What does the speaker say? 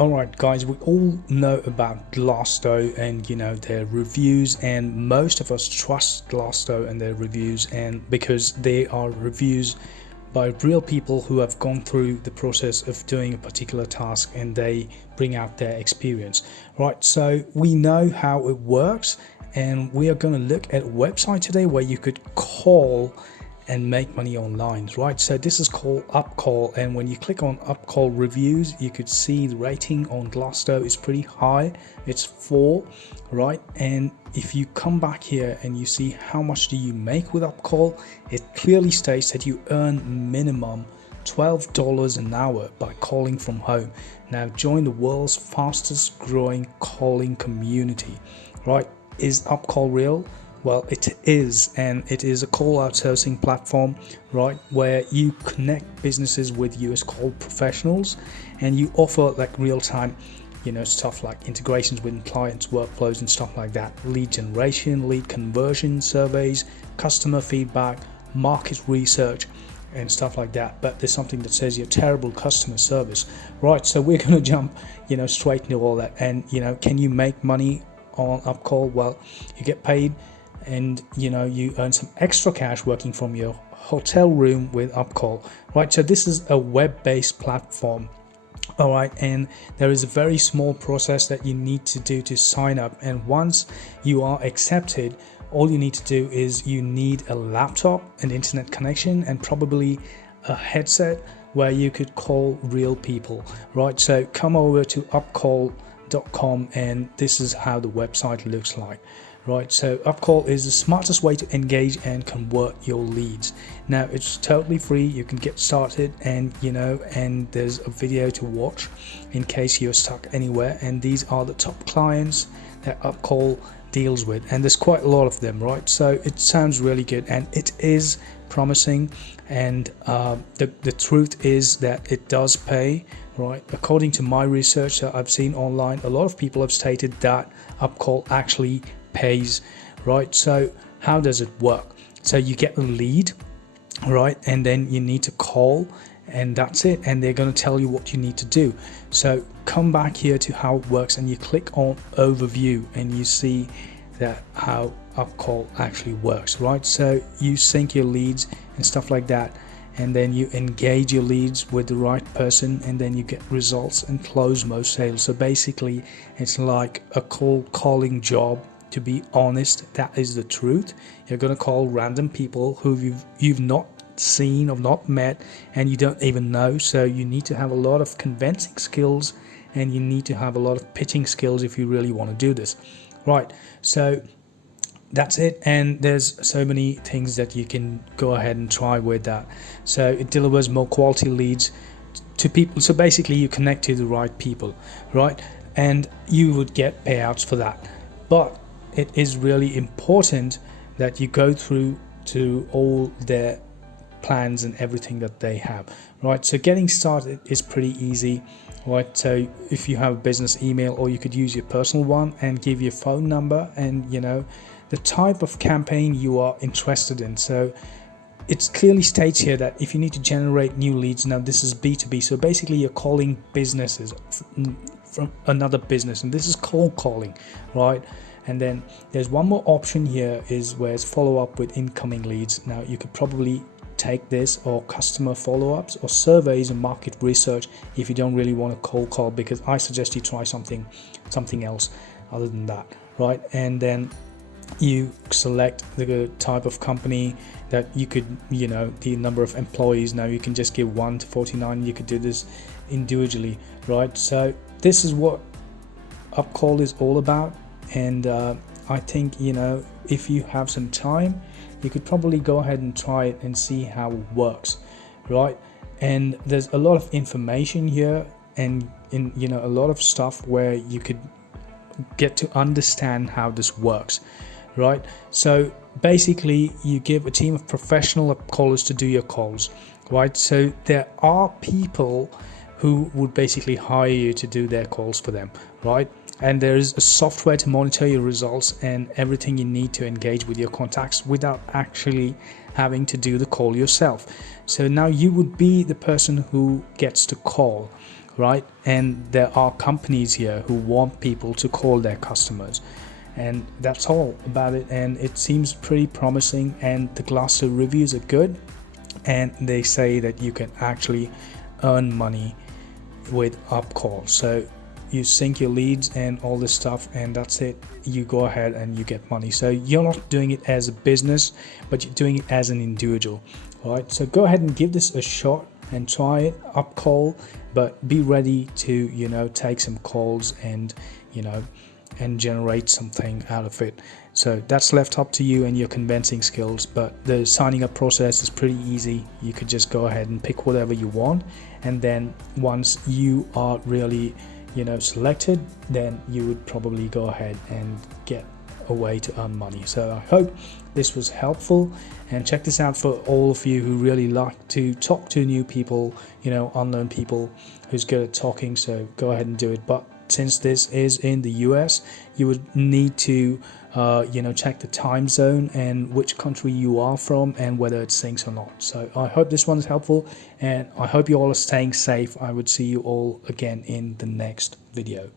Alright guys, we all know about Glassdoor and their reviews, and most of us trust Glassdoor and their reviews, and because they are reviews by real people who have gone through the process of doing a particular task and they bring out their experience. Right, so we know how it works, and we are going to look at a website today where you could call and make money online, right? So this is called UPCALL, and when you click on UPCALL reviews, you could see the rating on Glassdoor is pretty high. It's 4, right? And if you come back here and you see how much do you make with UPCALL, it clearly states that you earn minimum $12 an hour by calling from home. Now join the world's fastest growing calling community, right? Is UPCALL real? Well, it is, and it is a call outsourcing platform, right, where you connect businesses with US call professionals, and you offer like real-time, stuff like integrations with clients' workflows and stuff like that, lead generation, lead conversion surveys, customer feedback, market research, and stuff like that. But there's something that says you're terrible customer service, right? So we're going to jump, straight into all that. And can you make money on UPCALL? Well, you get paid, and you earn some extra cash working from your hotel room with UPCALL, right? So this is a web-based platform, all right, and there is a very small process that you need to do to sign up, and once you are accepted, all you need to do is you need a laptop, an internet connection, and probably a headset where you could call real people, right? So come over to upcall.com, and this is how the website looks like. Right, so UPCALL is the smartest way to engage and convert your leads. Now it's totally free. You can get started, and and there's a video to watch in case you're stuck anywhere. And these are the top clients that UPCALL deals with, and there's quite a lot of them, right? So it sounds really good, and it is promising. And the truth is that it does pay, right? According to my research that I've seen online, a lot of people have stated that UPCALL actually pays, right? So how does it work? So you get a lead, right, and then you need to call, and that's it, and they're going to tell you what you need to do. So come back here to how it works, and you click on overview, and you see that how UPCALL actually works, right? So you sync your leads and stuff like that, and then you engage your leads with the right person, and then you get results and close most sales. So basically it's like a cold calling job. To be honest, that is the truth. You're going to call random people who you've not seen or not met, and you don't even know. So you need to have a lot of convincing skills, and you need to have a lot of pitching skills if you really want to do this, right? So that's it, and there's so many things that you can go ahead and try with that. So it delivers more quality leads to people. So basically you connect to the right people, right, and you would get payouts for that. But it is really important that you go through to all their plans and everything that they have, right? So getting started is pretty easy, right? So if you have a business email, or you could use your personal one and give your phone number and the type of campaign you are interested in. So it clearly states here that if you need to generate new leads, now this is B2B, so basically you're calling businesses from another business, and this is cold calling, right? And then there's one more option here, is where it's follow up with incoming leads. Now you could probably take this, or customer follow-ups, or surveys and market research if you don't really want to cold call, because I suggest you try something else other than that, right? And then you select the type of company that you could, the number of employees. Now you can just give 1 to 49. You could do this individually, right? So this is what UPCALL is all about. And I think if you have some time, you could probably go ahead and try it and see how it works, right? And there's a lot of information here, and in a lot of stuff where you could get to understand how this works, right? So basically you give a team of professional callers to do your calls, right? So there are people who would basically hire you to do their calls for them, right? And there is a software to monitor your results and everything you need to engage with your contacts without actually having to do the call yourself. So now you would be the person who gets to call, right? And there are companies here who want people to call their customers, and that's all about it. And it seems pretty promising, and the Glassdoor reviews are good, and they say that you can actually earn money with UPCALL. So you sync your leads and all this stuff, and that's it. You go ahead and you get money. So you're not doing it as a business, but you're doing it as an individual. All right, so go ahead and give this a shot and try it, UPCALL, but be ready to take some calls and and generate something out of it. So that's left up to you and your convincing skills, but the signing up process is pretty easy. You could just go ahead and pick whatever you want, and then once you are really selected, then you would probably go ahead and get a way to earn money. So I hope this was helpful, and check this out for all of you who really like to talk to new people, unknown people who's good at talking. So go ahead and do it. But since this is in the US, you would need to check the time zone and which country you are from and whether it syncs or not. So I hope this one is helpful, and I hope you all are staying safe. I would see you all again in the next video.